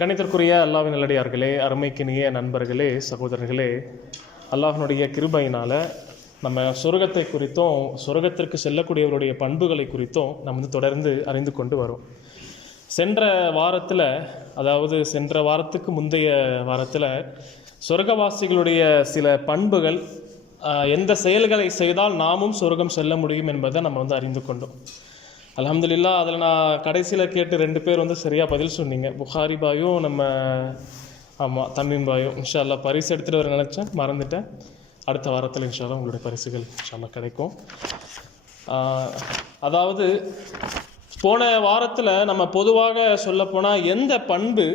கணிதற்குரிய அல்லாவின் நல்லடியார்களே அருமைக்கினிய நண்பர்களே சகோதரர்களே அல்லாஹனுடைய கிருபையினால் நம்ம சொர்க்கத்தை குறித்தும் சொர்க்கத்திற்கு செல்லக்கூடியவருடைய பண்புகளை குறித்தும் நம்ம வந்து தொடர்ந்து அறிந்து கொண்டு வரோம். சென்ற வாரத்தில் அதாவது சென்ற வாரத்துக்கு முந்தைய வாரத்தில் சொர்க்கவாசிகளுடைய சில பண்புகள் எந்த செயல்களை செய்தால் நாமும் சொர்க்கம் செல்ல முடியும் என்பதை நம்ம வந்து அறிந்து கொண்டோம். அலமதுல்லா அதில் நான் கடைசியில் கேட்டு ரெண்டு பேர் வந்து சரியாக பதில் சொன்னீங்க. புகாரி பாயும் நம்ம ஆமாம் தம்மீம் பாயும். இன்ஷா அல்லாஹ் பரிசு எடுத்துகிட்டு வர நினச்சேன். மறந்துட்டேன். அடுத்த வாரத்தில் இன்ஷா உங்களுடைய பரிசுகள் இன்ஷால்லா கிடைக்கும். அதாவது போன வாரத்தில் நம்ம பொதுவாக சொல்லப்போனால் எந்த பண்பு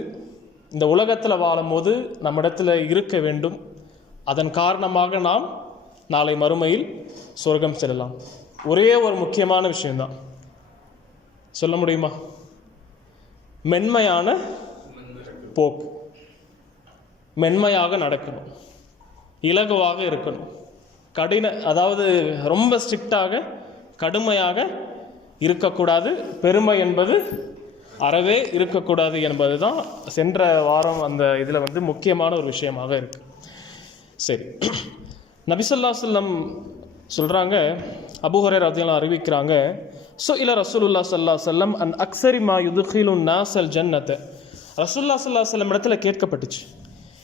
இந்த உலகத்தில் வாழும்போது நம்மிடத்தில் இருக்க வேண்டும்? அதன் காரணமாக நாம் நாளை மறுமையில் சொர்க்கம் செல்லலாம். ஒரே ஒரு முக்கியமான விஷயம்தான். சொல்ல முடியுமா? மென்மையான போக்கு. மென்மையாக நடக்கணும். இலகுவாக இருக்கணும். கடின அதாவது ரொம்ப ஸ்ட்ரிக்டாக கடுமையாக இருக்கக்கூடாது. பெருமை என்பது அறவே இருக்கக்கூடாது என்பது தான் சென்ற வாரம் அந்த இதில் வந்து முக்கியமான ஒரு விஷயமாக இருக்கு. சரி. நபிசல்லா சொல்லம் சொல்கிறாங்க அபுஹரே ரத்தியெல்லாம் அறிவிக்கிறாங்க ஸோ இல்லை ரசூலுல்லா சல்லா சொல்லம் அன் அக்ஸரி மா யுதுகிலு நாசல் ஜன்னத்தை ரசூல்லா சல்லா சொல்லம் இடத்துல கேட்கப்பட்டுச்சு.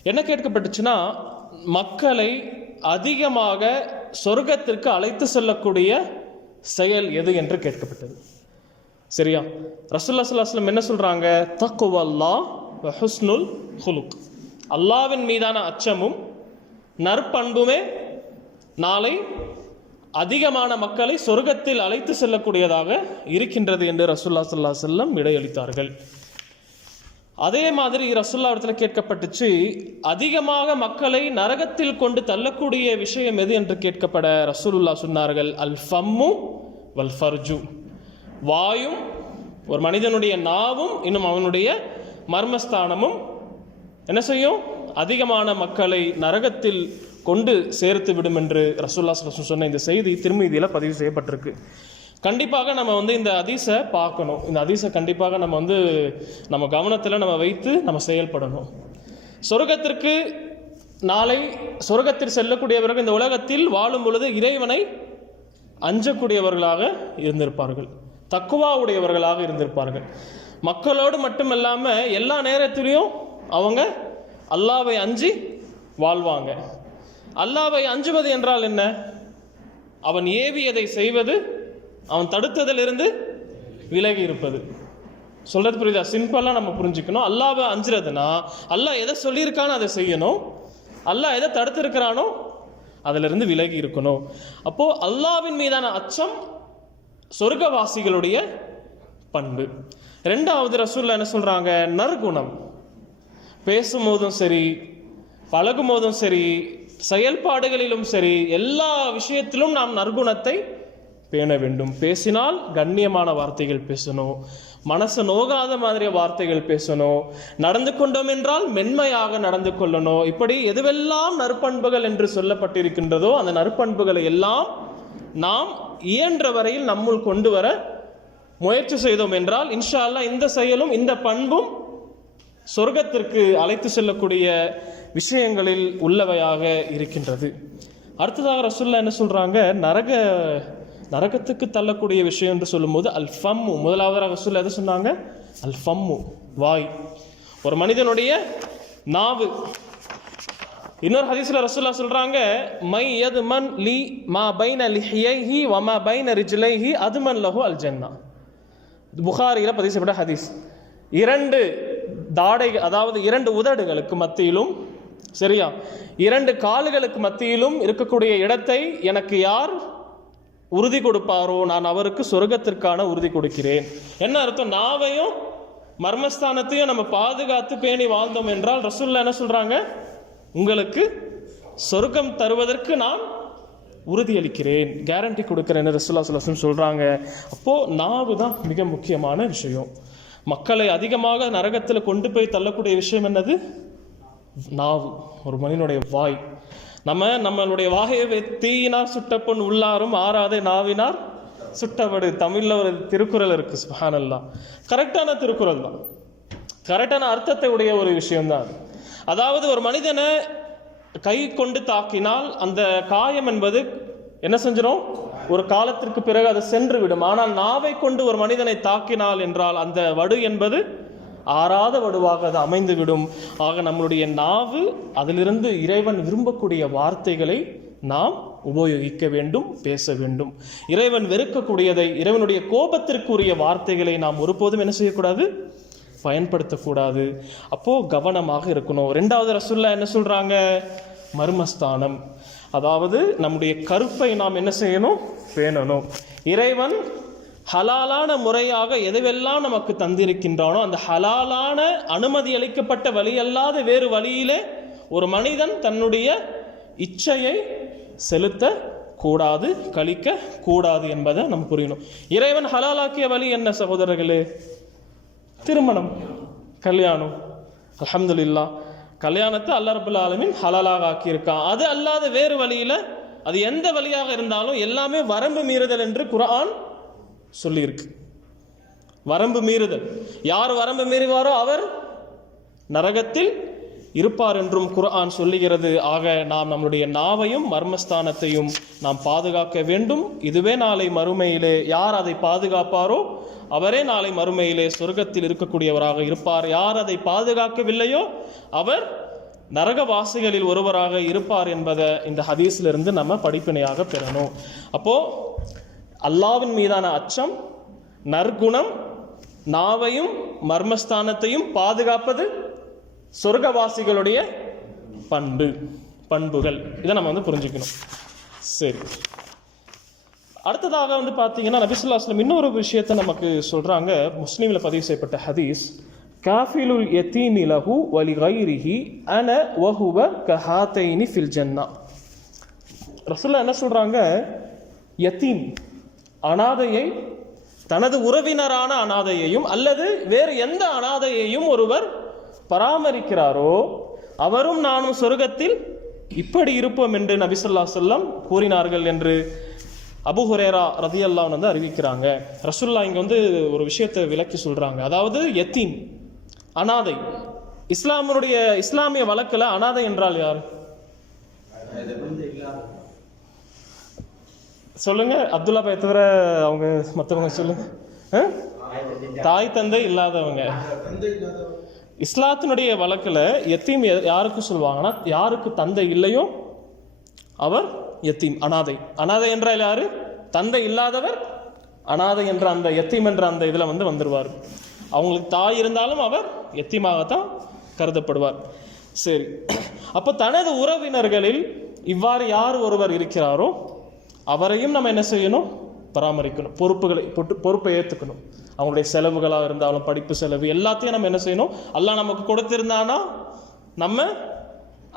என்ன கேட்கப்பட்டுச்சுன்னா மக்களை அதிகமாக சொர்க்கத்திற்கு அழைத்து செல்லக்கூடிய செயல் எது என்று கேட்கப்பட்டது. சரியா? ரசூல்லா சல்லாஹ்லம் என்ன சொல்கிறாங்க தக்குவல்லா ஹுஸ்னுல் ஹுலுக். அல்லாவின் மீதான அச்சமும் நற்பண்புமே நாளை அதிகமான மக்களை சொர்க்கத்தில் அழைத்து செல்லக்கூடியதாக இருக்கின்றது என்று ரசுல்லா சல்லா செல்லம் விடையளித்தார்கள். அதே மாதிரி ரசுல்லா இடத்துல கேட்கப்பட்டுச்சு அதிகமாக மக்களை நரகத்தில் கொண்டு தள்ளக்கூடிய விஷயம் எது என்று கேட்கப்பட ரசூலுல்லா சொன்னார்கள் அல் ஃபம்மு வல் ஃபர்ஜு வாயும் ஒரு மனிதனுடைய நாவும் இன்னும் அவனுடைய மர்மஸ்தானமும் என்ன செய்யும்? அதிகமான மக்களை நரகத்தில் கொண்டு சேர்த்து விடும் என்று ரசூல்லா ஸல்லல்லாஹு சொன்ன இந்த செய்தி திருமீதியில் பதிவு செய்யப்பட்டிருக்கு. கண்டிப்பாக நம்ம வந்து இந்த அதிசை பார்க்கணும். இந்த அதிசை கண்டிப்பாக நம்ம வந்து நம்ம கவனத்தில் நம்ம வைத்து நம்ம செயல்படணும். சொர்க்கத்திற்கு நாளை சொர்க்கத்தில் செல்லக்கூடியவர்கள் இந்த உலகத்தில் வாழும் பொழுது இறைவனை அஞ்சக்கூடியவர்களாக இருந்திருப்பார்கள். தக்குவா உடையவர்களாக இருந்திருப்பார்கள். மக்களோடு மட்டுமல்லாமல் எல்லா நேரத்திலையும் அவங்க அல்லாவை அஞ்சி வாழ்வாங்க. அல்லாவை அஞ்சுவது என்றால் என்ன? அவன் ஏவியதை செய்வது அவன் தடுத்ததிலிருந்து விலகி இருப்பது. சொல்றது புரியுதா? சிம்பிளாக நம்ம புரிஞ்சுக்கணும். அல்லாவை அஞ்சுறதுனா அல்லாஹ் எதை சொல்லியிருக்கானோ அதை செய்யணும். அல்லாஹ் எதை தடுத்திருக்கிறானோ அதிலிருந்து விலகி இருக்கணும். அப்போது அல்லாவின் மீதான அச்சம் சொர்க்கவாசிகளுடைய பண்பு. ரெண்டாவது ரசூலில் என்ன சொல்கிறாங்க நற்குணம். பேசும்போதும் சரி பழகும் போதும் சரி செயல்பாடுகளிலும் சரி எல்லா விஷயத்திலும் நாம் நற்குணத்தை பேண வேண்டும். பேசினால் கண்ணியமான வார்த்தைகள் பேசணும். மனசு நோகாத மாதிரி வார்த்தைகள் பேசணும். நடந்து கொண்டோம் என்றால் மென்மையாக நடந்து கொள்ளணும். இப்படி எதுவெல்லாம் நற்பண்புகள் என்று சொல்லப்பட்டிருக்கின்றதோ அந்த நற்பண்புகளை எல்லாம் நாம் இயன்ற வரையில் நம்முள் கொண்டு வர முயற்சி செய்தோம் என்றால் இன்ஷா அல்லாஹ் இந்த செயலும் இந்த பண்பும் சொர்க்கத்திற்கு அழைத்து செல்லக்கூடிய விஷயங்களில் உள்ளவையாக இருக்கின்றது. அடுத்ததாக ரசுல்லா என்ன சொல்கிறாங்க நரக நரகத்துக்கு தள்ளக்கூடிய விஷயம் என்று சொல்லும்போது அல் ஃபம்மு முதலாவதாக ரசுல்லா எதை சொன்னாங்க? அல் ஃபம்மு வாய். ஒரு மனிதனுடைய நாவு. இன்னொரு ஹதீஸ்ல ரசூல்லா சொல்றாங்க மை யது மன் லி மா பைன லிஹியைஹி வ மா பைன ரிஜ்லைஹி அதுமன் லஹு அல் ஜன்னா புகாரியில் பதிவு செய்யப்பட்ட ஹதீஸ். இரண்டு தாடை அதாவது இரண்டு உதடுகளுக்கு மத்தியிலும் சரியா? இரண்டு கால்களுக்கு மத்தியிலும் இருக்கக்கூடிய இடத்தை எனக்கு யார் உறுதி கொடுப்பாரோ? நான் அவருக்கு சொர்க்கத்திற்கான உறுதி கொடுக்கிறேன். என்ன அர்த்தம்? நாவையும் மர்மஸ்தானத்தையும் நம்ம பாதுகாத்து பேணி வாழ்ந்தோம் என்றால் ரசூல்லா என்ன சொல்றாங்க? உங்களுக்கு சொர்க்கம் தருவதற்கு நான் உறுதியளிக்கிறேன். கேரண்டி கொடுக்குறேன்னு ரசூல்லா சுல்லாசம் சொல்றாங்க. அப்போ நாவு தான் மிக முக்கியமான விஷயம். மக்களை அதிகமாக நரகத்தில் கொண்டு போய் தள்ளக்கூடிய விஷயம் என்னது? நாவு. ஒரு மனிதனுடைய வாய். நம்ம நம்மளுடைய வாயை தீயினார் சுட்டப்பொன் உள்ளாரும் ஆறாதே நாவினார் சுட்டபடு. தமிழில் ஒரு திருக்குறள் இருக்கு சுஹானல்லா கரெக்டான திருக்குறள் தான். கரெக்டான அர்த்தத்தை உடைய ஒரு விஷயம்தான் அதாவது ஒரு மனிதனை கை கொண்டு தாக்கினால் அந்த காயம் என்பது என்ன செஞ்சிடும் ஒரு காலத்திற்கு பிறகு அது சென்று விடும். ஆனால் நாவை கொண்டு ஒரு மனிதனை தாக்கினால் என்றால் அந்த வடு என்பது ஆறாத வடுவாக அது அமைந்துவிடும். ஆக நம்மளுடைய நாவு அதிலிருந்து இறைவன் விரும்பக்கூடிய வார்த்தைகளை நாம் உபயோகிக்க வேண்டும் பேச வேண்டும். இறைவன் வெறுக்கக்கூடியதை இறைவனுடைய கோபத்திற்குரிய வார்த்தைகளை நாம் ஒருபோதும் என்ன செய்யக்கூடாது? பயன்படுத்தக்கூடாது. அப்போ கவனமாக இருக்கணும். ரெண்டாவது ரசுல்லா என்ன சொல்றாங்க? மர்மஸ்தானம். அதாவது நம்முடைய கருப்பை நாம் என்ன செய்யணும்? பேணணும். இறைவன் ஹலாலான முறையாக எதுவெல்லாம் நமக்கு தந்திருக்கின்றானோ அந்த ஹலாலான அனுமதி அளிக்கப்பட்ட வழி அல்லாத வேறு வழியிலே ஒரு மனிதன் தன்னுடைய இச்சையை செலுத்த கூடாது கழிக்க கூடாது என்பதை நம்ம புரியணும். இறைவன் ஹலாலாக்கிய வழி என்ன சகோதரர்களே? திருமணம் கல்யாணம். அஹமதுல்லா கல்யாணத்தை அல்லா ரபுல் ஹலாலாக ஆக்கியிருக்கான். அது அல்லாத வேறு வழியில் அது எந்த வழியாக இருந்தாலும் எல்லாமே வரம்பு மீறுதல் என்று குரான் சொல்லியிருக்கு. வரம்பு மீறுதல். யார் வரம்பு மீறுவாரோ அவர் நரகத்தில் இருப்பார் என்றும் குரான் சொல்லுகிறது. ஆக நாம் நம்முடைய நாவையும் மர்மஸ்தானத்தையும் நாம் பாதுகாக்க வேண்டும். இதுவே நாளை மறுமையிலே யார் அதை பாதுகாப்பாரோ அவரே நாளை மறுமையிலே சொர்க்கத்தில் இருக்கக்கூடியவராக இருப்பார். யார் அதை பாதுகாக்கவில்லையோ அவர் நரகவாசிகளில் ஒருவராக இருப்பார் என்பதை இந்த ஹதீஸிலிருந்து நம்ம படிப்பினையாக பெறணும். அப்போ அல்லாவின் மீதான அச்சம் நற்குணம் நாவையும் மர்மஸ்தானத்தையும் பாதுகாப்பது சொர்க்கவாசிகளுடைய பண்பு பண்புகள். இதை நம்ம வந்து புரிஞ்சுக்கணும். சரி. அடுத்ததாக வந்து பார்த்தீங்கன்னா நபிசுல்லாஸ்லம் இன்னொரு விஷயத்தை நமக்கு சொல்கிறாங்க முஸ்லீமில் பதிவு செய்யப்பட்ட ஹதீஸ் காஃபிலுல் எத்தீமி லஹு வலி கைரிஹி அன வஹுவ கஹாத்தைனி ஃபில் ஜன்னா. ரசுல்லா என்ன சொல்கிறாங்க யத்தீம் அனாதையை தனது உறவினரான அனாதையையும் அல்லது வேறு எந்த அனாதையையும் ஒருவர் பராமரிக்கிறாரோ அவரும் நானும் சொர்க்கத்தில் இப்படி இருப்போம் என்று நபிசுல்லா சொல்லம் கூறினார்கள் என்று அபு ஹுரேரா ரதியல்லா வந்து அறிவிக்கிறாங்க. ரசுல்லா இங்கே வந்து ஒரு விஷயத்தை விளக்கி சொல்கிறாங்க அதாவது யத்தீம் அனாதை. இஸ்லாமினுடைய இஸ்லாமிய வழக்கில் அனாதை என்றால் யார்? சொல்லுங்க அப்துல்லா பாய் தவிர அவங்க மற்றவங்க சொல்லுங்க. தாய் தந்தை இல்லாதவங்க. இஸ்லாத்தினுடைய வழக்கில் எத்தீம் யாருக்கு சொல்லுவாங்கன்னா யாருக்கு தந்தை இல்லையோ அவர் எத்தீம் அனாதை. அனாதை என்றால் யாரு? தந்தை இல்லாதவர் அனாதை என்ற அந்த எத்தீம் என்ற அந்த இதில் வந்து வந்துடுவார் அவங்களுக்கு தாய் இருந்தாலும் அவர் எத்திமாகத்தான் கருதப்படுவார். சரி. அப்போ தனது உறவினர்களில் இவ்வாறு யார் ஒருவர் இருக்கிறாரோ அவரையும் நம்ம என்ன செய்யணும்? பராமரிக்கணும். பொறுப்புகளை பொட்டு- பொறுப்பை ஏற்றுக்கணும் அவங்களுடைய செலவுகளாக இருந்தாலும் படிப்பு செலவு எல்லாத்தையும் நம்ம என்ன செய்யணும்? அல்லாஹ் நமக்கு கொடுத்திருந்தானா? நம்ம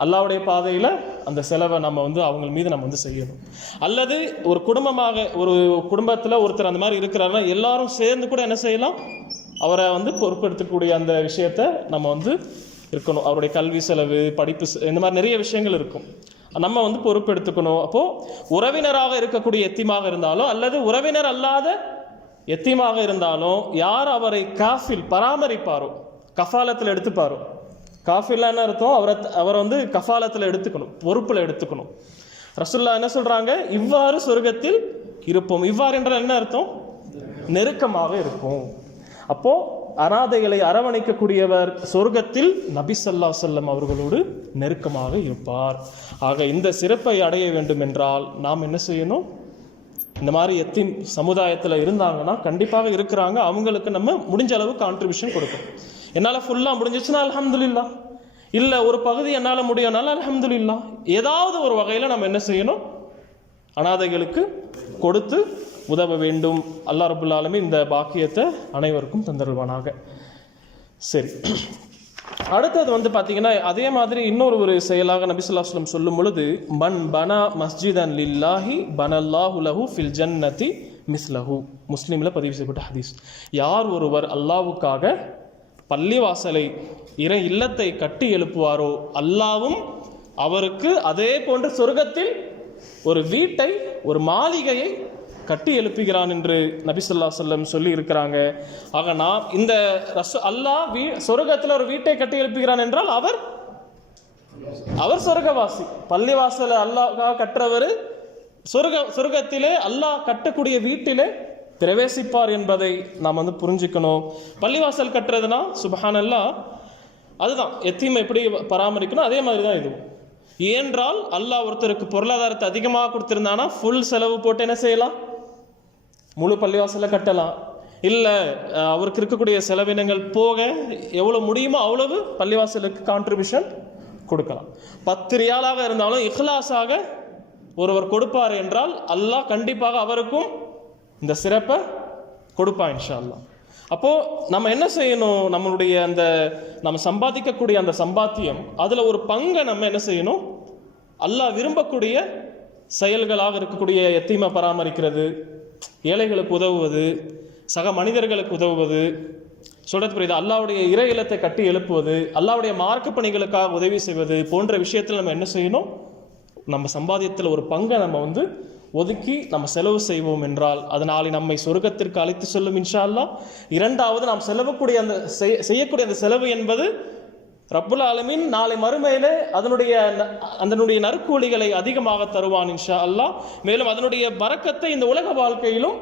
அல்லாவுடைய பாதையில் அந்த செலவை நம்ம வந்து அவங்க மீது நம்ம வந்து செய்யணும். அல்லது ஒரு குடும்பமாக ஒரு குடும்பத்தில் ஒருத்தர் அந்த மாதிரி இருக்கிறாருன்னா எல்லாரும் சேர்ந்து கூட என்ன செய்யலாம்? அவரை வந்து பொறுப்பெடுத்துக்கூடிய அந்த விஷயத்த நம்ம வந்து இருக்கணும். அவருடைய கல்வி செலவு படிப்பு செ- இந்த மாதிரி நிறைய விஷயங்கள் இருக்கும். நம்ம வந்து பொறுப்பெடுத்துக்கணும். அப்போ உறவினராக இருக்கக்கூடிய எத்திமாக இருந்தாலும் அல்லது உறவினர் அல்லாத எத்தியமாக இருந்தாலும் யார் அவரை காஃபில் பராமரிப்பாரோ கஃபாலத்தில் எடுத்துப்பாரோ காஃபிலான என்ன அர்த்தம்? அவரை அவரை வந்து கஃபாலத்தில் எடுத்துக்கணும் பொறுப்பில் எடுத்துக்கணும். ரசுல்லா என்ன சொல்கிறாங்க இவ்வாறு சொர்க்கத்தில் இருப்போம். இவ்வாறு என்றால் என்ன அர்த்தம்? நெருக்கமாக இருக்கும் அப்போ அனாதைகளை அரவணைக்கக்கூடியவர் சொர்க்கத்தில் நபி ஸல்லல்லாஹு செல்லம் அவர்களோடு நெருக்கமாக இருப்பார். ஆக இந்த சிறப்பை அடைய வேண்டும் என்றால் நாம் என்ன செய்யணும்? இந்த மாதிரி எத்தின் சமுதாயத்தில் இருந்தாங்கன்னா கண்டிப்பாக இருக்கிறாங்க. அவங்களுக்கு நம்ம முடிஞ்ச அளவு கான்ட்ரிபியூஷன் கொடுக்கணும். என்னால் ஃபுல்லாக முடிஞ்சிச்சுன்னா அலமதுல்லா இல்லை ஒரு பகுதி என்னால் முடியும்னால அலமதுல்லா ஏதாவது ஒரு வகையில் நம்ம என்ன செய்யணும்? அனாதைகளுக்கு கொடுத்து உதவ வேண்டும். அல்லா ரபுல்லாலுமே இந்த பாக்கியத்தை அனைவருக்கும் தந்தருவானாக சரி. அடுத்தது வந்து பார்த்தீங்கன்னா அதே மாதிரி இன்னொரு ஒரு செயலாக நபிசுல்லாஸ்லம் சொல்லும் பொழுது மன் பனா மஸ்ஜிதன் லில்லாஹி பனல்லாஹுலஹு ஃபில் ஜன்னதி மிஸ்லஹு. முஸ்லீமில் பதிவு செய்யப்பட்ட ஹதீஸ். யார் ஒருவர் அல்லாஹ்வுக்காக பள்ளிவாசலை இறை இல்லத்தை கட்டி எழுப்புவாரோ அல்லாவும் அவருக்கு அதே போன்று சொர்க்கத்தில் ஒரு வீட்டை ஒரு மாளிகையை கட்டி எழுப்புகிறான் என்று நபி செல்லம் சொல்லி இருக்கிறாங்க ஆக நாம் இந்த ரசு அல்லாஹ் வீ சொர்க்கத்தில் ஒரு வீட்டை கட்டி எழுப்புகிறான் என்றால் அவர் அவர் சொர்க்கவாசி. பள்ளிவாசல அல்லாஹ் கற்றவர் சொர்க்க சொர்க்கத்திலே அல்லாஹ் கட்டக்கூடிய வீட்டிலே பிரவேசிப்பார் என்பதை நாம் வந்து புரிஞ்சுக்கணும். பள்ளிவாசல் கட்டுறதுனா சுபஹானல்லா அதுதான். எத்தையும் எப்படி பராமரிக்கணும்? அதே மாதிரி தான் இதுவும். ஏன்றால் அல்லாஹ் ஒருத்தருக்கு பொருளாதாரத்தை அதிகமாக கொடுத்துருந்தானா ஃபுல் செலவு போட்டு என்ன செய்யலாம்? முழு பள்ளிவாசலை கட்டலாம். இல்லை அவருக்கு இருக்கக்கூடிய செலவினங்கள் போக எவ்வளோ முடியுமோ அவ்வளவு பள்ளிவாசலுக்கு கான்ட்ரிபியூஷன் கொடுக்கலாம். பத்து ரியாலாக இருந்தாலும் இஹ்லாஸாக ஒருவர் கொடுப்பார் என்றால் அல்லாஹ் கண்டிப்பாக அவருக்கும் இந்த சிறப்பை கொடுப்பான் இன்ஷா அல்லாஹ் அப்போது நம்ம என்ன செய்யணும்? நம்மளுடைய அந்த நம்ம சம்பாதிக்கக்கூடிய அந்த சம்பாத்தியம் அதில் ஒரு பங்கை நம்ம என்ன செய்யணும்? அல்லாஹ் விரும்பக்கூடிய செயல்களாக இருக்கக்கூடிய எத்தீமை பராமரிக்கிறது ஏழைகளுக்கு உதவுவது சக மனிதர்களுக்கு உதவுவது சொல்கிறது புரியுது? அல்லாவுடைய இறை இல்லத்தை கட்டி எழுப்புவது அல்லாவுடைய மார்க்க பணிகளுக்காக உதவி செய்வது போன்ற விஷயத்தில் நம்ம என்ன செய்யணும்? நம்ம சம்பாதியத்தில் ஒரு பங்கை நம்ம வந்து ஒதுக்கி நம்ம செலவு செய்வோம் என்றால் அது நாளை நம்மை சொர்க்கத்திற்கு அழைத்து செல்லும் இன்ஷா இரண்டாவது நாம் செலவக்கூடிய அந்த செய்- செய்யக்கூடிய அந்த செலவு என்பது ரப்புல் ஆலமின் நாளை மறுமையிலே அதனுடைய அதனுடைய நற்கூலிகளை அதிகமாக தருவான் இன்ஷா அல்லாஹ். மேலும் அதனுடைய பரக்கத்தை இந்த உலக வாழ்க்கையிலும்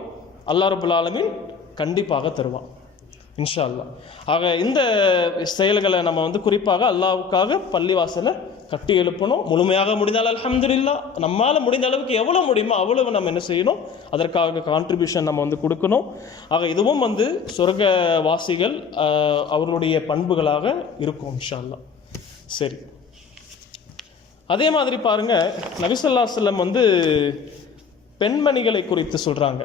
அல்லாஹ் ரப்புல் ஆலமின் கண்டிப்பாக தருவான். இன்ஷா அல்லாஹ் ஆக இந்த செயல்களை நம்ம வந்து குறிப்பாக அல்லாவுக்காக பள்ளிவாசலை கட்டி எழுப்பணும். முழுமையாக முடிந்தால் அல்ஹம்துலில்லாஹ். நம்மால் முடிந்த அளவுக்கு எவ்வளோ முடியுமோ அவ்வளவு நம்ம என்ன செய்யணும்? அதற்காக கான்ட்ரிபியூஷன் நம்ம வந்து கொடுக்கணும். ஆக இதுவும் வந்து சொர்க்க வாசிகள் அவர்களுடைய பண்புகளாக இருக்கும் இன்ஷா அல்லாஹ் சரி. அதே மாதிரி பாருங்கள் நபிசல்லா செல்லம் வந்து பெண்மணிகளை குறித்து சொல்கிறாங்க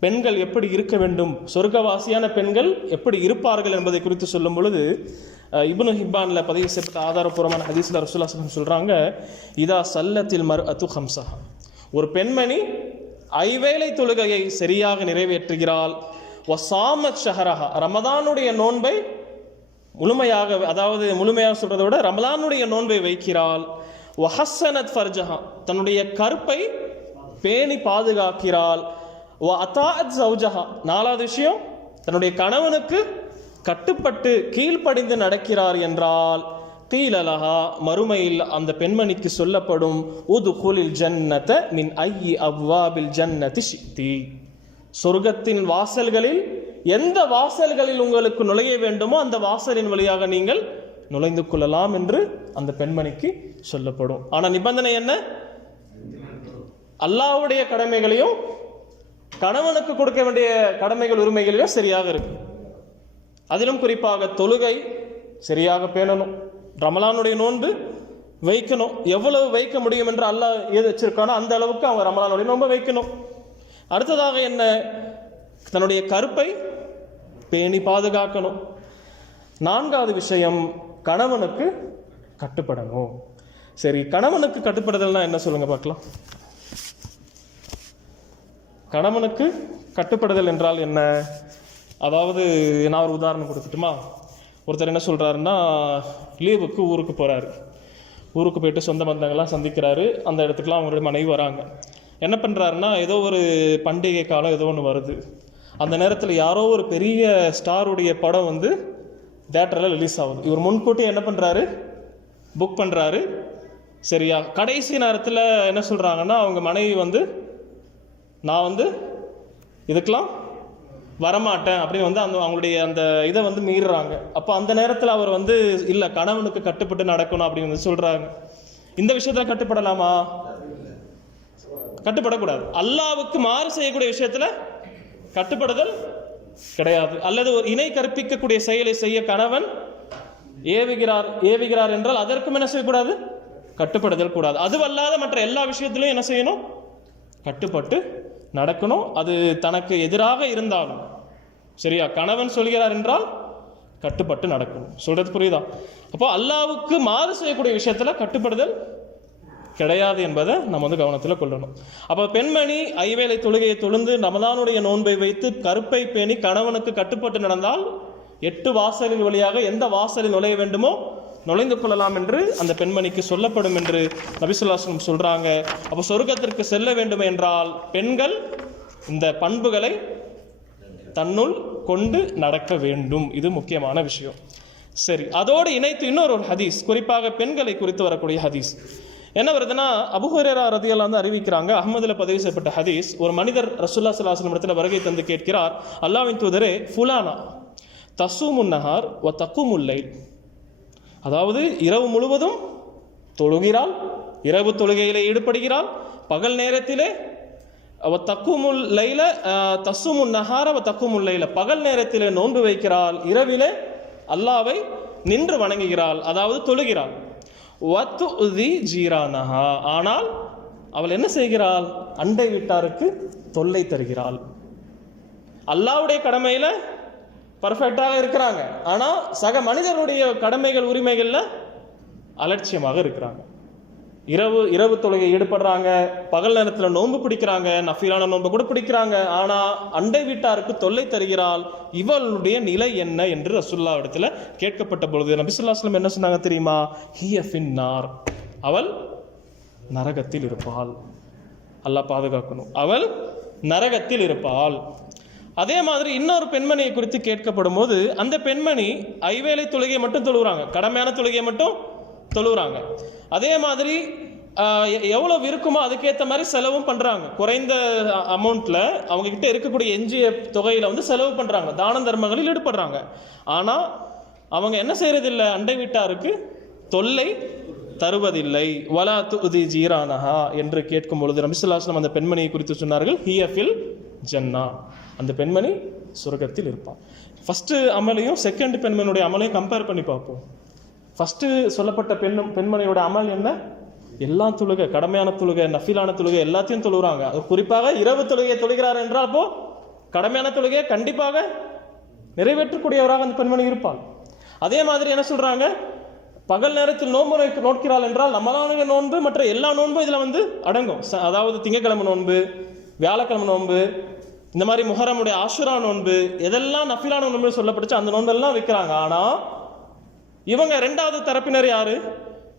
பெண்கள் எப்படி இருக்க வேண்டும்? சொர்க்கவாசியான பெண்கள் எப்படி இருப்பார்கள் என்பதை குறித்து சொல்லும் பொழுது இபுனு ஹிப்பானில் பதிவு செய்யப்பட்ட ஆதாரபூர்வமான ஹதீஸ்ல ரசூல்லா சொல்கிறாங்க இதா சல்லத்தில் மர் அத்து ஹம்சா ஒரு பெண்மணி ஐவேளை தொழுகையை சரியாக நிறைவேற்றுகிறாள். ஒசாமத் ஷஹரஹா. ரமதானுடைய நோன்பை முழுமையாக அதாவது முழுமையாக சொல்கிறத விட ரமலானுடைய நோன்பை வைக்கிறாள். வஹஸ்ஸனத் ஃபர்ஜஹா. தன்னுடைய கருப்பை பேணி பாதுகாக்கிறாள். ஓ அத்தாஅத் ஜௌஜஹா நாலாவது விஷயம் தன்னுடைய கணவனுக்கு கட்டுப்பட்டு கீழ்ப்படிந்து நடக்கிறார் என்றால் கீழலஹா மறுமையில் அந்த பெண்மணிக்கு சொல்லப்படும் உதுகுலில் ஜன்னத மின் ஐயி அவ்வாபில் ஜன்னதி சித்தி சொர்க்கத்தின் வாசல்களில் எந்த வாசல்களில் உங்களுக்கு நுழைய வேண்டுமோ அந்த வாசலின் வழியாக நீங்கள் நுழைந்து கொள்ளலாம் என்று அந்த பெண்மணிக்கு சொல்லப்படும். ஆனால் நிபந்தனை என்ன? அல்லாஹ்வுடைய கடமைகளையும் கணவனுக்கு கொடுக்க வேண்டிய கடமைகள் உரிமைகளிலே சரியாக இருக்கு. அதிலும் குறிப்பாக தொழுகை சரியாக பேணணும். ரமலானுடைய நோன்பு வைக்கணும். எவ்வளவு வைக்க முடியும் என்று அல்லாஹ் எது வச்சிருக்கானோ அந்த அளவுக்கு அவங்க ரமலானுடைய நோன்பை வைக்கணும். அடுத்ததாக என்ன? தன்னுடைய கருப்பை பேணி பாதுகாக்கணும். நான்காவது விஷயம் கணவனுக்கு கட்டுப்படணும். சரி கணவனுக்கு கட்டுப்படுதல்னா என்ன சொல்லுங்க பார்க்கலாம். கணவனுக்கு கட்டுப்படுதல் என்றால் என்ன? அதாவது நான் ஒரு உதாரணம் கொடுத்துட்டுமா ஒருத்தர் என்ன சொல்கிறாருன்னா லீவுக்கு ஊருக்கு போகிறாரு ஊருக்கு போயிட்டு சொந்த பந்தங்கள்லாம் சந்திக்கிறாரு. அந்த இடத்துக்குலாம் அவங்களுடைய மனைவி வராங்க. என்ன பண்ணுறாருன்னா ஏதோ ஒரு பண்டிகை காலம் ஏதோ ஒன்று வருது. அந்த நேரத்தில் யாரோ ஒரு பெரிய ஸ்டாருடைய படம் வந்து தேட்டரில் ரிலீஸ் ஆகுது. இவர் முன்கூட்டி என்ன பண்ணுறாரு புக் பண்ணுறாரு சரியா? கடைசி நேரத்தில் என்ன சொல்கிறாங்கன்னா அவங்க மனைவி வந்து நான் வந்து இதுக்கெலாம் வரமாட்டேன் அப்படின்னு வந்து அந்த அவங்களுடைய அந்த இதை வந்து மீறுறாங்க. அப்போ அந்த நேரத்தில் அவர் வந்து இல்லை கணவனுக்கு கட்டுப்பட்டு நடக்கணும் அப்படின்னு வந்து சொல்கிறாங்க இந்த விஷயத்துல கட்டுப்படலாமா? கட்டுப்படக்கூடாது. அல்லாவுக்கு மாறு செய்யக்கூடிய விஷயத்தில் கட்டுப்படுதல் கிடையாது. அல்லது ஒரு இணை கற்பிக்கக்கூடிய செயலை செய்ய கணவன் ஏவுகிறார் ஏவுகிறார் என்றால் அதற்கும் என்ன செய்யக்கூடாது? கட்டுப்படுதல் கூடாது. அதுவல்லாத மற்ற எல்லா விஷயத்திலும் என்ன செய்யணும்? கட்டுப்பட்டு நடக்கணும். அது தனக்கு எதிராக இருந்தாலும். சரியா? கணவன் சொல்கிறார் என்றால் கட்டுப்பட்டு நடக்கணும் சொல்றது புரியுதா? அப்போ அல்லாவுக்கு மாறு செய்யக்கூடிய விஷயத்துல கட்டுப்படுதல் கிடையாது என்பதை நம்ம வந்து கவனத்தில் கொள்ளணும். அப்போ பெண்மணி ஐவேளை தொழுகையை தொழுந்து ரமதானுடைய நோன்பை வைத்து கருப்பை பேணி கணவனுக்கு கட்டுப்பட்டு நடந்தால் எட்டு வாசலின் வழியாக எந்த வாசலில் நுழைய வேண்டுமோ நுழைந்து கொள்ளலாம் என்று அந்த பெண்மணிக்கு சொல்லப்படும் என்று நபிசுல்லாஸ்லம் சொல்றாங்க. அப்போ சொர்க்கத்திற்கு செல்ல வேண்டும் என்றால் பெண்கள் இந்த பண்புகளை தன்னுள் கொண்டு நடக்க வேண்டும். இது முக்கியமான விஷயம். சரி அதோடு இணைத்து இன்னொரு ஒரு ஹதீஸ் குறிப்பாக பெண்களை குறித்து வரக்கூடிய ஹதீஸ். என்ன வருதுன்னா அபுஹரேரா ரதியெல்லாம் வந்து அறிவிக்கிறாங்க அகமதுல பதிவு செய்யப்பட்ட ஹதீஸ் ஒரு மனிதர் ரசுல்லா சல்லாஹம் இடத்துல வருகை தந்து கேட்கிறார் அல்லாவின் தூதரே ஃபுலானா தசூமுன் நஹார் வ தக்குமுல்லை அதாவது இரவு முழுவதும் தொழுகிறாள் இரவு தொழுகையிலே ஈடுபடுகிறாள் பகல் நேரத்திலே அவ தக்குமுல் லைல தசுமுன் நஹார அவ தக்குமுல் லைல. பகல் நேரத்திலே நோன்பு வைக்கிறாள் இரவிலே அல்லாவை நின்று வணங்குகிறாள் அதாவது தொழுகிறாள். வத்து உதி ஜீரானஹா. ஆனால் அவள் என்ன செய்கிறாள்? அண்டை வீட்டாருக்கு தொல்லை தருகிறாள். அல்லாவுடைய கடமையில் பர்ஃபெக்டாக இருக்கிறாங்க. ஆனால் சக மனிதனுடைய கடமைகள் உரிமைகளில் அலட்சியமாக இருக்கிறாங்க. இரவு இரவு தொழுகை ஈடுபடுறாங்க பகல் நேரத்தில் நோன்பு பிடிக்கிறாங்க நஃபீலான நோன்பு கூட பிடிக்கிறாங்க. ஆனால் அண்டை வீட்டாருக்கு தொல்லை தருகிறாள் இவளுடைய நிலை என்ன என்று ரசுல்லா இடத்துல கேட்கப்பட்ட பொழுது நபிசுல்லாஸ்லம் என்ன சொன்னாங்க தெரியுமா? ஹிய ஃபின்னார். அவள் நரகத்தில் இருப்பாள். அல்லாஹ் பாதுகாக்கணும். அவள் நரகத்தில் இருப்பாள். அதே மாதிரி இன்னொரு பெண்மணியை குறித்து கேட்கப்படும் போது அந்த பெண்மணி ஐவேளை தொழுகையை மட்டும் தொழுகிறாங்க கடமையான தொழுகையை மட்டும் தொழுகிறாங்க அதே மாதிரி எவ்வளோ இருக்குமோ அதுக்கேற்ற மாதிரி செலவும் பண்ணுறாங்க குறைந்த அமௌண்ட்டில் அவங்கக்கிட்ட இருக்கக்கூடிய எஞ்சிய தொகையில் வந்து செலவு பண்ணுறாங்க தான தர்மங்களில் ஈடுபடுறாங்க. ஆனால் அவங்க என்ன செய்கிறதில்லை அண்டை வீட்டாருக்கு தொல்லை தருவதில்லை. வலா துதி ஜீரானஹா என்று கேட்கும் பொழுது ரமிசுல்லாஸ்லம் அந்த பெண்மணியை குறித்து சொன்னார்கள் ஹியஃபில் ஜன்னா. அந்த பெண்மணி சுரகத்தில் இருப்பான். ஃபஸ்ட்டு அமலையும் செகண்ட் பெண்மணியுடைய அமலையும் கம்பேர் பண்ணி பார்ப்போம். ஃபஸ்ட்டு சொல்லப்பட்ட பெண்ணும் பெண்மணியோட அமல் என்ன? எல்லா தொழுகை கடமையான தொழுகை நஃபிலான தொழுகை எல்லாத்தையும் தொழுகிறாங்க அது குறிப்பாக இரவு தொழுகையை தொழுகிறார் என்றால் அப்போ கடமையான தொழுகையை கண்டிப்பாக நிறைவேற்றக்கூடியவராக அந்த பெண்மணி இருப்பாள். அதே மாதிரி என்ன சொல்கிறாங்க பகல் நேரத்தில் நோன்பு நோக்கிறாள் என்றால் நம்மளான நோன்பு மற்ற எல்லா நோன்பும் இதில் வந்து அடங்கும். ச- அதாவது திங்கக்கிழமை நோன்பு வியாழக்கிழமை நோன்பு இந்த மாதிரி முஹரமுடைய ஆஷுரா நோன்பு எதெல்லாம் நஃபிலான நோன்பு சொல்லப்பட்டுச்சு அந்த நோன்பெல்லாம் வைக்கிறாங்க. ஆனால் இவங்க ரெண்டாவது தரப்பினர் யாரு?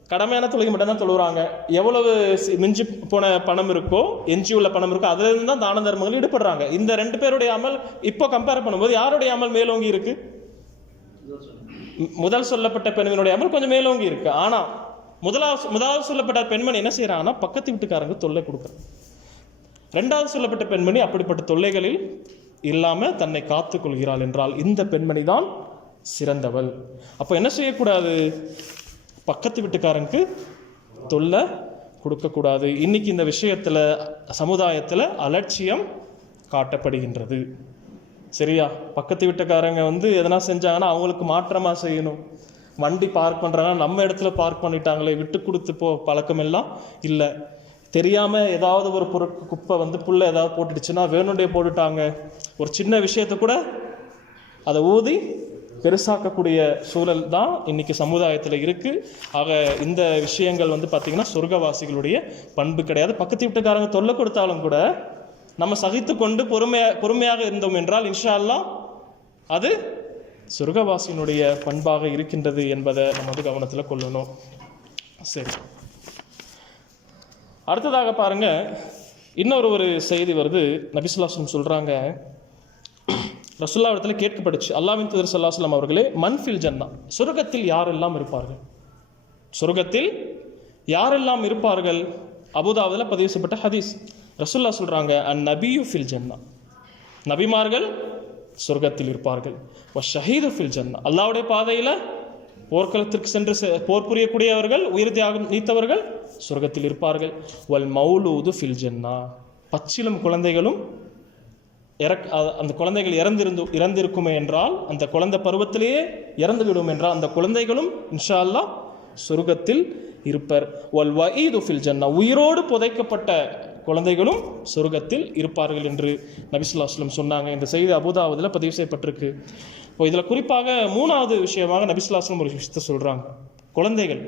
கடமையான தொழுகை மட்டும் தான் தொழுகிறாங்க எவ்வளவு சி- மிஞ்சி போன பணம் இருக்கோ எஞ்சி உள்ள பணம் இருக்கோ அதுல இருந்து தான் தான தர்மங்கள் ஈடுபடுறாங்க. இந்த ரெண்டு பேருடைய அமல் இப்போ கம்பேர் பண்ணும்போது யாருடைய அமல் மேலோங்கி இருக்கு? முதல் சொல்லப்பட்ட பெண்மணியுடைய அமல் கொஞ்சம் மேலோங்கி இருக்கு. ஆனா முதலாவது முதலாவது சொல்லப்பட்ட பெண்மணி என்ன செய்யறாங்கன்னா பக்கத்து வீட்டுக்காரங்க தொல்லை கொடுக்குறாங்க. ரெண்டாவது சொல்லப்பட்ட பெண்மணி அப்படிப்பட்ட தொல்லைகளில் இல்லாமல் தன்னை காத்துக்கொள்கிறாள் என்றால் இந்த பெண்மணி தான் சிறந்தவள். அப்போ என்ன செய்யக்கூடாது? பக்கத்து வீட்டுக்காரனுக்கு தொல்லை கொடுக்கக்கூடாது. இன்னைக்கு இந்த விஷயத்தில் சமுதாயத்தில் அலட்சியம் காட்டப்படுகின்றது. சரியா? பக்கத்து வீட்டுக்காரங்க வந்து எதனா செஞ்சாங்கன்னா அவங்களுக்கு மாற்றமாக செய்யணும். வண்டி பார்க் பண்ணுறாங்கன்னா நம்ம இடத்துல பார்க் பண்ணிட்டாங்களே விட்டு கொடுத்து போ பழக்கமெல்லாம் இல்லை. தெரியாமல் ஏதாவது ஒரு பொருட் குப்பை வந்து புல்ல ஏதாவது போட்டுடுச்சுன்னா வேணுண்டே போட்டுட்டாங்க. ஒரு சின்ன விஷயத்தை கூட அதை ஊதி பெருசாக்கக்கூடிய சூழல் தான் இன்னைக்கு சமுதாயத்தில் இருக்குது ஆக இந்த விஷயங்கள் வந்து பார்த்திங்கன்னா சொர்க்கவாசிகளுடைய பண்பு கிடையாது. பக்கத்து வீட்டுக்காரங்க தொல்லை கொடுத்தாலும் கூட நம்ம சகித்து கொண்டு பொறுமையாக பொறுமையாக இருந்தோம் என்றால் இன்ஷா அல்லா அது சொர்க்கவாசியினுடைய பண்பாக இருக்கின்றது என்பதை நம்ம வந்து கவனத்தில் கொள்ளணும். சரி. அடுத்ததாக பாருங்க இன்னொரு ஒரு செய்தி வருது. நபிசுல்லாஸ்லம் சொல்கிறாங்க ரசுல்லா இடத்துல கேட்கப்பட்டுச்சு. அல்லாவின் தூதர் சல்லாஹ்லாம் அவர்களே மன்ஃபில் ஜன்னா சொர்க்கத்தில் யாரெல்லாம் இருப்பார்கள்? சொர்க்கத்தில் யாரெல்லாம் இருப்பார்கள்? அபுதாபுல பதிவு செய்யப்பட்ட ஹதீஸ். ரசுல்லா சொல்கிறாங்க அன் நபியு ஃபில் ஜன்னா. நபிமார்கள் சொர்க்கத்தில் இருப்பார்கள். ஷஹீது ஃபில் ஜன்னா. அல்லாவுடைய பாதையில் போர்க்களத்திற்கு சென்று செ- போர் புரியக்கூடியவர்கள் உயிர் தியாகம் நீத்தவர்கள் சொர்க்கத்தில் இருப்பார்கள். வல் மௌலூது ஃபில் ஜென்னா. பச்சிலும் குழந்தைகளும் இறக் அந்த குழந்தைகள் இறந்திருந்து இறந்திருக்குமே என்றால் அந்த குழந்தை பருவத்திலேயே இறந்து விடும் என்றால் அந்த குழந்தைகளும் இன்ஷா அல்லாஹ் சொர்க்கத்தில் இருப்பர். வல் வஈது ஃபில் ஜன்னா. உயிரோடு புதைக்கப்பட்ட குழந்தைகளும் சொர்க்கத்தில் இருப்பார்கள் என்று நபிசுல்லாஸ்லம் சொன்னாங்க. இந்த செய்தி அபுதாவதில் பதிவு செய்யப்பட்டிருக்கு. இப்போ இதில் குறிப்பாக மூணாவது விஷயமாக நபிசுல்லாஸ்லம் ஒரு விஷயத்தை சொல்கிறாங்க குழந்தைகள்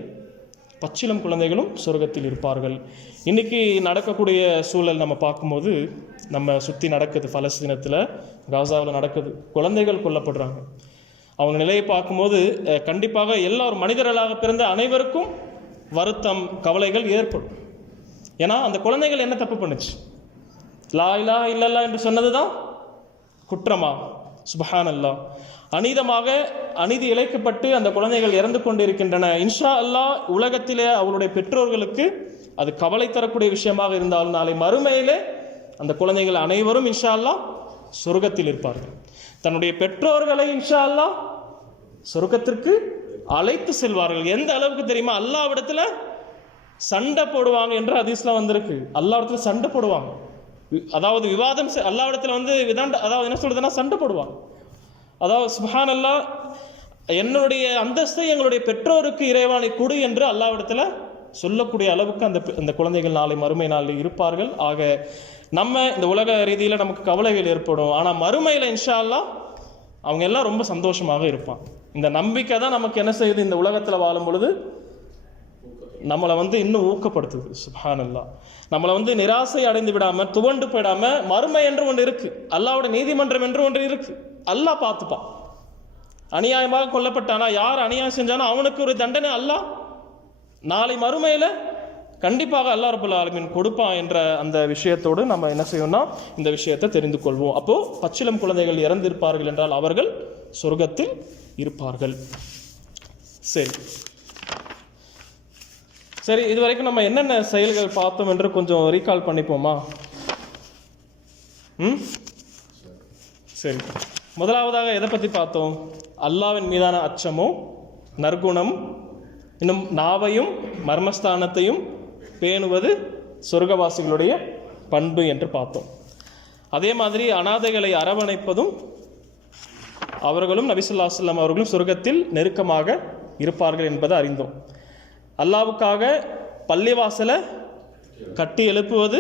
பச்சிலம் குழந்தைகளும் சொர்க்கத்தில் இருப்பார்கள். இன்னைக்கு நடக்கக்கூடிய சூழல் நம்ம பார்க்கும்போது நம்ம சுற்றி நடக்குது பலஸ்தீனத்தில் காசாவில் நடக்குது. குழந்தைகள் கொல்லப்படுறாங்க. அவங்க நிலையை பார்க்கும்போது கண்டிப்பாக கண்டிப்பாக ஒரு மனிதர்களாக பிறந்த அனைவருக்கும் வருத்தம் கவலைகள் ஏற்படும். ஏன்னா அந்த குழந்தைகள் என்ன தப்பு பண்ணுச்சு? லா இல்லா இல்லல்லா என்று சொன்னது தான் குற்றமா? சுபஹான் அல்லாஹ் அநீதமாக அநீதி இழைக்கப்பட்டு அந்த குழந்தைகள் இறந்து கொண்டிருக்கின்றன. இன்ஷா அல்லாஹ் உலகத்திலே அவருடைய பெற்றோர்களுக்கு அது கவலை தரக்கூடிய விஷயமாக இருந்தாலும் நாளை மறுமையிலே அந்த குழந்தைகள் அனைவரும் இன்ஷா அல்லாஹ் சொர்க்கத்தில் இருப்பார்கள். தன்னுடைய பெற்றோர்களை இன்ஷா அல்லாஹ் சொர்க்கத்திற்கு அழைத்து செல்வார்கள். எந்த அளவுக்கு தெரியுமா? அல்லாவிடத்துல சண்டை போடுவாங்க என்று அதிசலாம் வந்திருக்கு. அல்லாவிடத்துல சண்டை போடுவாங்க. அதாவது விவாதம் செ- அல்லாவிடத்துல வந்து விதாண்ட அதாவது என்ன சொல்றதுன்னா சண்டை போடுவான் அதாவது சுஹான் அல்லாஹ் என்னுடைய அந்தஸ்தை எங்களுடைய பெற்றோருக்கு இறைவானை கொடு என்று அல்லாவிடத்தில் சொல்லக்கூடிய அளவுக்கு அந்த அந்த குழந்தைகள் நாளை மறுமை நாளில் இருப்பார்கள். ஆக நம்ம இந்த உலக ரீதியில் நமக்கு கவலைகள் ஏற்படும். ஆனால் மறுமையில் இன்ஷா அல்லா அவங்க எல்லாம் ரொம்ப சந்தோஷமாக இருப்பான். இந்த நம்பிக்கை தான் நமக்கு என்ன செய்யுது? இந்த உலகத்தில் வாழும் பொழுது நம்மளை வந்து இன்னும் ஊக்கப்படுத்துது. சுபானல்லா நம்மளை வந்து நிராசை அடைந்து விடாம துவண்டு போயிடாம மறுமை என்று ஒன்று இருக்கு. அல்லாவோட நீதிமன்றம் என்று ஒன்று இருக்கு. அல்லாஹ் பார்த்துப்பான் அநியாயமாக கொல்லப்பட்டானா யார் அநியாயம் செஞ்சானோ அவனுக்கு ஒரு தண்டனை அல்லாஹ். நாளை மறுமையில கண்டிப்பாக அல்லாஹ் ரபுல்லா ஆலமின் கொடுப்பான் என்ற அந்த விஷயத்தோடு நம்ம என்ன செய்யணும்னா இந்த விஷயத்தை தெரிந்து கொள்வோம். அப்போ பச்சிலம் குழந்தைகள் இறந்திருப்பார்கள் என்றால் அவர்கள் சொர்க்கத்தில் இருப்பார்கள். சரி. சரி இது வரைக்கும் நம்ம என்னென்ன செயல்கள் பார்த்தோம் என்று கொஞ்சம் ரீகால் பண்ணிப்போமா? ம்? சரி. முதலாவதாக எதை பற்றி பார்த்தோம்? அல்லாவின் மீதான அச்சமும் நற்குணம் இன்னும் நாவையும் மர்மஸ்தானத்தையும் பேணுவது சொர்க்கவாசிகளுடைய பண்பு என்று பார்த்தோம். அதே மாதிரி அனாதைகளை அரவணைப்பதும் அவர்களும் நபிசுல்லா சொல்லம் அவர்களும் சொர்க்கத்தில் நெருக்கமாக இருப்பார்கள் என்பதை அறிந்தோம். அல்லாவுக்காக பள்ளிவாசலை கட்டி எழுப்புவது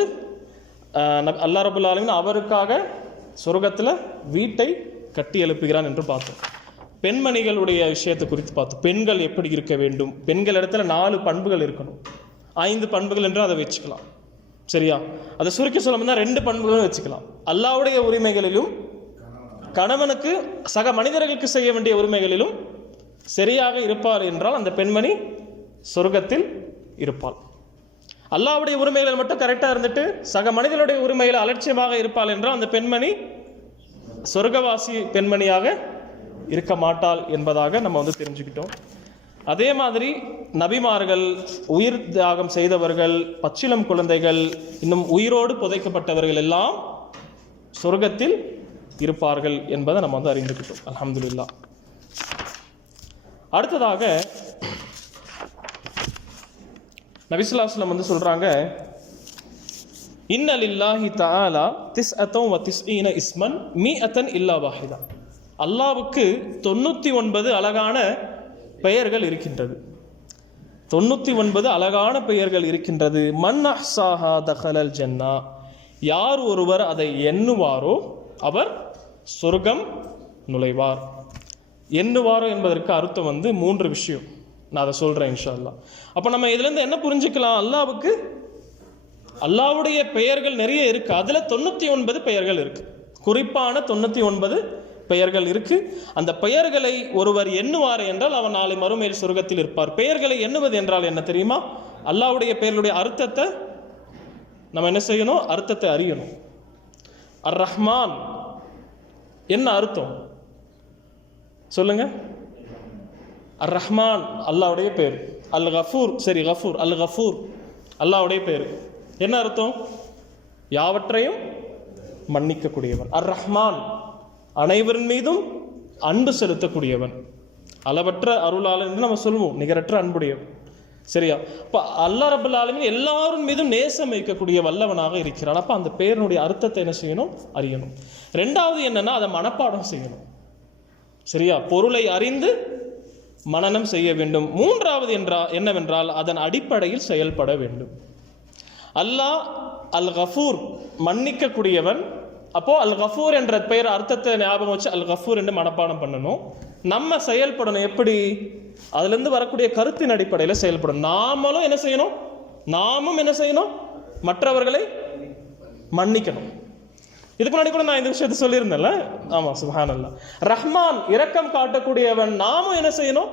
அல்லா ரபுல் அவருக்காக சொர்க்கத்தில் வீட்டை கட்டி எழுப்புகிறான் என்று பார்த்தோம். பெண்மணிகளுடைய விஷயத்தை குறித்து பார்த்தோம். பெண்கள் எப்படி இருக்க வேண்டும்? பெண்கள் இடத்துல நாலு பண்புகள் இருக்கணும். ஐந்து பண்புகள் என்று அதை வச்சுக்கலாம். சரியா? அதை சுருக்கி சொல்லணும்னா ரெண்டு பண்புகளும் வச்சுக்கலாம். அல்லாவுடைய உரிமைகளிலும் கணவனுக்கு சக மனிதர்களுக்கு செய்ய வேண்டிய உரிமைகளிலும் சரியாக இருப்பார் என்றால் அந்த பெண்மணி சொர்க்கத்தில் இருப்பாள். அல்லாவுடைய உரிமைகள் மட்டும் கரெக்டாக இருந்துட்டு சக மனிதனுடைய உரிமைகள் அலட்சியமாக இருப்பாள் என்றால் அந்த பெண்மணி சொர்க்கவாசி பெண்மணியாக இருக்க மாட்டாள் என்பதாக நம்ம வந்து தெரிஞ்சுக்கிட்டோம். அதே மாதிரி நபிமார்கள் உயிர் தியாகம் செய்தவர்கள் பச்சிலம் குழந்தைகள் இன்னும் உயிரோடு புதைக்கப்பட்டவர்கள் எல்லாம் சொர்க்கத்தில் இருப்பார்கள் என்பதை நம்ம வந்து அறிந்துக்கிட்டோம் அலமதுல்லா அடுத்ததாக நபிசுல்லாஸ்லம் வந்து சொல்றாங்க இன்னலில்லாஹி தாலா திஸ் அத்தம் வ திஸ் இஸ்மன் மீ அத்தன் இல்லா வாஹிதா. அல்லாவுக்கு தொண்ணூற்றி ஒன்பது அழகான பெயர்கள் இருக்கின்றது. தொண்ணூற்றி ஒன்பது அழகான பெயர்கள் இருக்கின்றது. மன் அஹ்சாஹா தஹலல் ஜன்னா. யார் ஒருவர் அதை எண்ணுவாரோ அவர் சொர்க்கம் நுழைவார். எண்ணுவாரோ என்பதற்கு அர்த்தம் வந்து மூன்று விஷயம். நான் அதை சொல்கிறேன் இன்ஷா அல்லா அப்போ நம்ம இதுலேருந்து என்ன புரிஞ்சுக்கலாம்? அல்லாவுக்கு அல்லாவுடைய பெயர்கள் நிறைய இருக்குது அதில் தொண்ணூற்றி ஒன்பது பெயர்கள் இருக்குது குறிப்பான தொண்ணூற்றி ஒன்பது பெயர்கள் இருக்கு. அந்த பெயர்களை ஒருவர் எண்ணுவார் என்றால் அவன் நாளை மறுமையில் சொர்க்கத்தில் இருப்பார். பெயர்களை எண்ணுவது என்றால் என்ன தெரியுமா? அல்லாவுடைய பெயர்களுடைய அர்த்தத்தை நம்ம என்ன செய்யணும்? அர்த்தத்தை அறியணும். அர் ரஹ்மான் என்ன அர்த்தம்? சொல்லுங்க. அர் ரஹ்மான் அல்லாவுடைய பேர். அல் கஃபூர் சரி கஃபூர் அல் கஃபூர் அல்லாவுடைய பேர். என்ன அர்த்தம்? யாவற்றையும் மன்னிக்கக்கூடியவன் அர் ரஹ்மான் அனைவரின் மீதும் அன்பு செலுத்தக்கூடியவன். அளவற்ற அருளாளன் என்று நம்ம சொல்வோம் நிகரற்ற அன்புடையவன். சரியா? இப்போ அல்லா ரபுல் ஆலமின் எல்லாரும் மீதும் நேசம் வைக்கக்கூடிய வல்லவனாக இருக்கிறான். அப்போ அந்த பேரனுடைய அர்த்தத்தை என்ன செய்யணும்? அறியணும். ரெண்டாவது என்னன்னா அதை மனப்பாடம் செய்யணும். சரியா? பொருளை அறிந்து மனநம் செய்ய வேண்டும். மூன்றாவது என்றால் என்னவென்றால் அதன் அடிப்படையில் செயல்பட வேண்டும். அல்லாஹ் அல் கஃபூர் மன்னிக்கக்கூடியவன். அப்போ அல் கஃபூர் என்ற பெயர் அர்த்தத்தை ஞாபகம் வச்சு அல் கஃபூர் என்று மனப்பாடம் பண்ணணும். நம்ம செயல்படணும் எப்படி? அதுலேருந்து வரக்கூடிய கருத்தின் அடிப்படையில் செயல்படணும். நாமளும் என்ன செய்யணும்? நாமும் என்ன செய்யணும்? மற்றவர்களை மன்னிக்கணும். இதுக்கு முன்னாடி கூட நான் இந்த விஷயத்தை சொல்லியிருந்தேன்ல? ஆமாம் சுபஹானல்லா. ரஹ்மான் இரக்கம் காட்டக்கூடியவன் நாமும் என்ன செய்யணும்?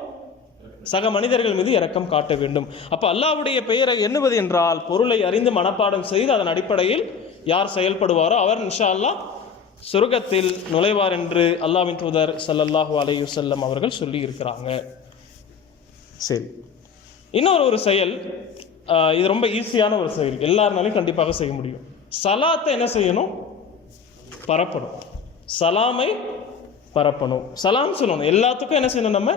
சக மனிதர்கள் மீது இரக்கம் காட்ட வேண்டும். அப்போ அல்லாஹ்வுடைய பெயரை எண்ணுவது என்றால் பொருளை அறிந்து மனப்பாடம் செய்து அதன் அடிப்படையில் யார் செயல்படுவாரோ அவர் இன்ஷா அல்லாஹ் சொர்க்கத்தில் நுழைவார் என்று அல்லாஹ்வின் தூதர் சல்லல்லாஹு அலைஹி செல்லம் அவர்கள் சொல்லி இருக்கிறாங்க சரி. இன்னொரு ஒரு செயல் இது ரொம்ப ஈஸியான ஒரு செயல். எல்லாருனாலையும் கண்டிப்பாக செய்ய முடியும். சலாத்தை என்ன செய்யணும்? பரப்பணும். சலாமை பரப்பணும். சலாம் சொல்லணும். எல்லாத்துக்கும் என்ன செய்யணும் நம்ம?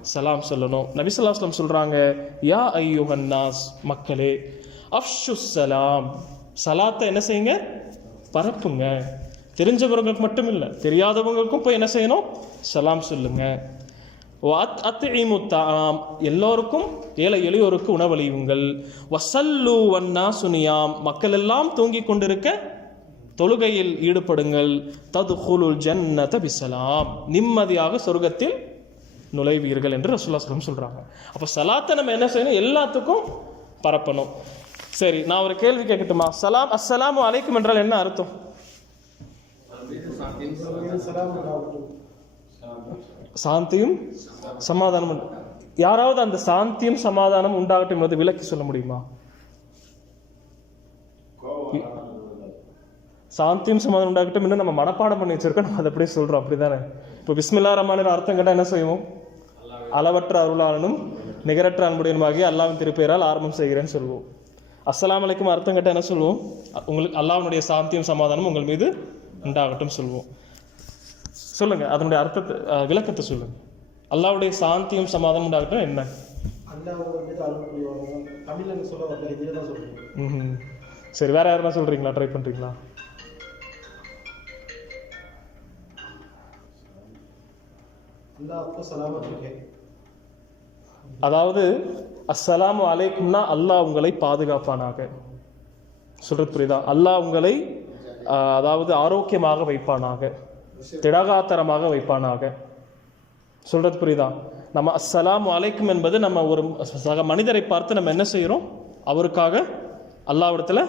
சலாம் சொல்லணும். நபிசல்லாஸ்லம் சொல்கிறாங்க யா ஐயோஹன்னாஸ் மக்களே அஃஷு சலாம் சலாத்தை என்ன செய்யுங்க? பரப்புங்க. தெரிஞ்சவர்களுக்கு மட்டும் இல்லை தெரியாதவங்களுக்கும் போய் என்ன செய்யணும்? சலாம் சொல்லுங்க. வத் அத் இமுத்தாம் எல்லோருக்கும் ஏழை எளியோருக்கு உணவளியுங்கள். வசல்லு வன்னா சுனியாம் மக்கள் எல்லாம் தூங்கி கொண்டிருக்க தொழுகையில் ஈடுபடுங்கள். ததுகுலுல் ஜன்னத பிசலாம் நிம்மதியாக சொர்க்கத்தில் நுழைவீர்கள் என்று ரசூல்லா சொல்லம் சொல்கிறாங்க அப்போ சலாத்தை நம்ம என்ன செய்யணும்? எல்லாத்துக்கும் பரப்பணும். சரி நான் ஒரு கேள்வி கேட்கட்டுமா? சலாம் அஸ்ஸலாமு அலைக்கும் என்றால் என்ன அர்த்தம்? சாந்தியும் சமாதானம் உண்டு. யாராவது அந்த சாந்தியும் சமாதானம் உண்டாகட்டும் என்பதை விளக்கி சொல்ல முடியுமா? சாந்தியும் சமாதானம் உண்டாகட்டும். இன்னும் நம்ம மனப்பாடம் பண்ணி வச்சிருக்கோம். நம்ம அதை அப்படியே சொல்றோம். அப்படிதானே? இப்போ பிஸ்மில்லா ரஹ்மானின் அர்த்தம் கேட்டால் என்ன செய்வோம்? அளவற்ற அருளாளனும் நிகரற்ற அன்புடையனுமாகிய அல்லாவின் திருப்பெயரால் ஆரம்பம் செய்கிறேன்னு சொல்லுவோம் அஸ்ஸலாமு அலைக்கும் அர்த்தம் கேட்டால் என்ன சொல்லுவோம் உங்களுக்கு அல்லாஹ்வுடைய சாந்தியும் சமாதானம் உங்கள் மீது உண்டாகட்டும் சொல்லுவோம் சொல்லுங்க. அதனுடைய அர்த்தத்தை விளக்கத்தை சொல்லுங்க. அல்லாஹ்வுடைய சாந்தியும் சமாதானம் உண்டாகட்டும் என்ன? தான். சரி வேற யாருன்னா சொல்றீங்களா? ட்ரை பண்றீங்களா? அதாவது அஸ்ஸலாமு அலைக்கும்னா அல்லாஹ் உங்களை பாதுகாப்பானாக. சொல்றது புரியுதா? அல்லாஹ் உங்களை அதாவது ஆரோக்கியமாக வைப்பானாக. திடகாத்தரமாக வைப்பானாக. சொல்றது புரியுதா? நம்ம அஸ்ஸலாம் அலைக்கும் என்பது நம்ம ஒரு சக மனிதரை பார்த்து நம்ம என்ன செய்கிறோம்? அவருக்காக அல்லாவிடத்துல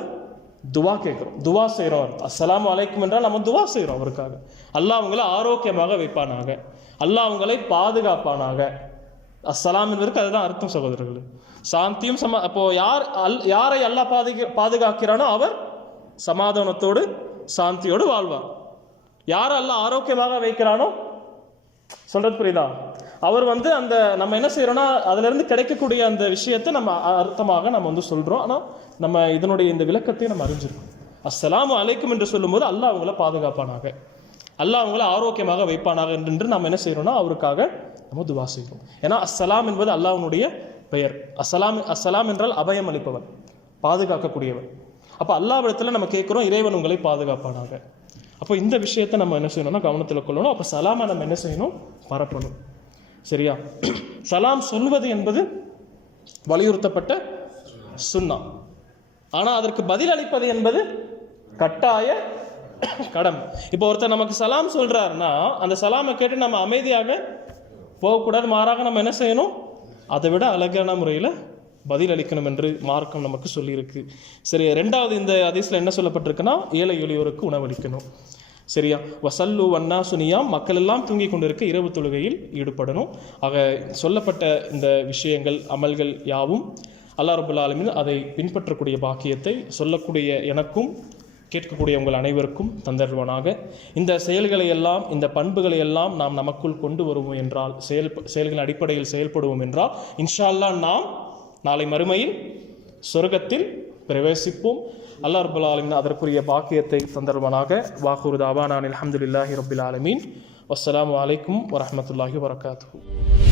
துவா கேட்குறோம். துவா செய்கிறோம். அஸ்ஸலாமு அலைக்கும் என்றால் நம்ம துவா செய்கிறோம் அவருக்காக. அல்லாஹ் அவங்களை ஆரோக்கியமாக வைப்பானாக. அல்லாஹ் அவங்களை பாதுகாப்பானாக. அஸ்ஸலாம் என்பதற்கு அதுதான் அர்த்தம் சகோதரர்கள். சாந்தியும் சமா அப்போ யார் அல் யாரை அல்லாஹ் பாதுகா பாதுகாக்கிறானோ அவர் சமாதானத்தோடு சாந்தியோடு வாழ்வார். யார் அல்லாஹ் ஆரோக்கியமாக வைக்கிறானோ? சொல்றது புரியுதா? அவர் வந்து அந்த நம்ம என்ன செய்யறோம்னா அதுல இருந்து கிடைக்கக்கூடிய அந்த விஷயத்தை நம்ம அ- அர்த்தமாக நம்ம வந்து சொல்றோம். ஆனா நம்ம இதனுடைய இந்த விளக்கத்தையும் நம்ம அறிஞ்சிருக்கோம். அஸ்ஸலாமு அலைக்கும் என்று சொல்லும்போது அல்லாஹ் அவங்கள பாதுகாப்பானாக. அல்லாஹ் அவங்கள ஆரோக்கியமாக வைப்பானாக என்று நம்ம என்ன செய்கிறோம்னா அவருக்காக நம்ம துவா செய்கிறோம். ஏன்னா அஸ்ஸலாம் என்பது அல்லாஹனுடைய பெயர். அஸ்ஸலாம் அஸ்ஸலாம் என்றால் அபயம் அளிப்பவன் பாதுகாக்கக்கூடியவன் அப்போ அல்லாவிடத்தில் நம்ம கேட்குறோம் இறைவன் உங்களை பாதுகாப்பானாக. அப்போ இந்த விஷயத்தை நம்ம என்ன செய்யணும்னா கவனத்தில் கொள்ளணும். அப்போ சலாமை நம்ம என்ன செய்யணும்? பரப்பணும். சரியா? சலாம் சொல்வது என்பது வலியுறுத்தப்பட்ட சுன்னா. ஆனால் அதற்கு பதில் அளிப்பது என்பது கட்டாய கடமை. இப்போ ஒருத்தர் நமக்கு சலாம் சொல்கிறாருன்னா அந்த சலாமை கேட்டு நம்ம அமைதியாக போகக்கூடாது. மாறாக நம்ம என்ன செய்யணும்? அதை விட அழகான முறையில் பதில் அளிக்கணும் என்று மார்க்கம் நமக்கு சொல்லியிருக்கு. சரி ரெண்டாவது இந்த அதிசயில் என்ன சொல்லப்பட்டிருக்குன்னா ஏழை எளியோருக்கு உணவளிக்கணும். சரியா? வசல்லு வண்ணா சுனியா மக்கள் எல்லாம் தூங்கி கொண்டிருக்க இரவு தொழுகையில் ஈடுபடணும். ஆக சொல்லப்பட்ட இந்த விஷயங்கள் அமல்கள் யாவும் அல்லா ரபுல் அதை பின்பற்றக்கூடிய பாக்கியத்தை சொல்லக்கூடிய எனக்கும் கேட்கக்கூடிய உங்கள் அனைவருக்கும் தந்தருவனாக இந்த செயல்களை எல்லாம் இந்த பண்புகளை எல்லாம் நாம் நமக்குள் கொண்டு வருவோம் என்றால் செயல் செயல்களின் அடிப்படையில் செயல்படுவோம் என்றால் இன்ஷால்லா நாம் நாளை மறுமையில் சொர்க்கத்தில் பிரவேசிப்போம். அல்லா ரபுல் ஆலமின் அதற்குரிய பாக்கியத்தை தந்தருவானாக வாக்குரு தாபானான் அலமதுல்லாஹி ரபுல் ஆலமீன். வஸ்ஸலாமு வலைக்கும் வரமத்துல்லாஹி வரகாத்து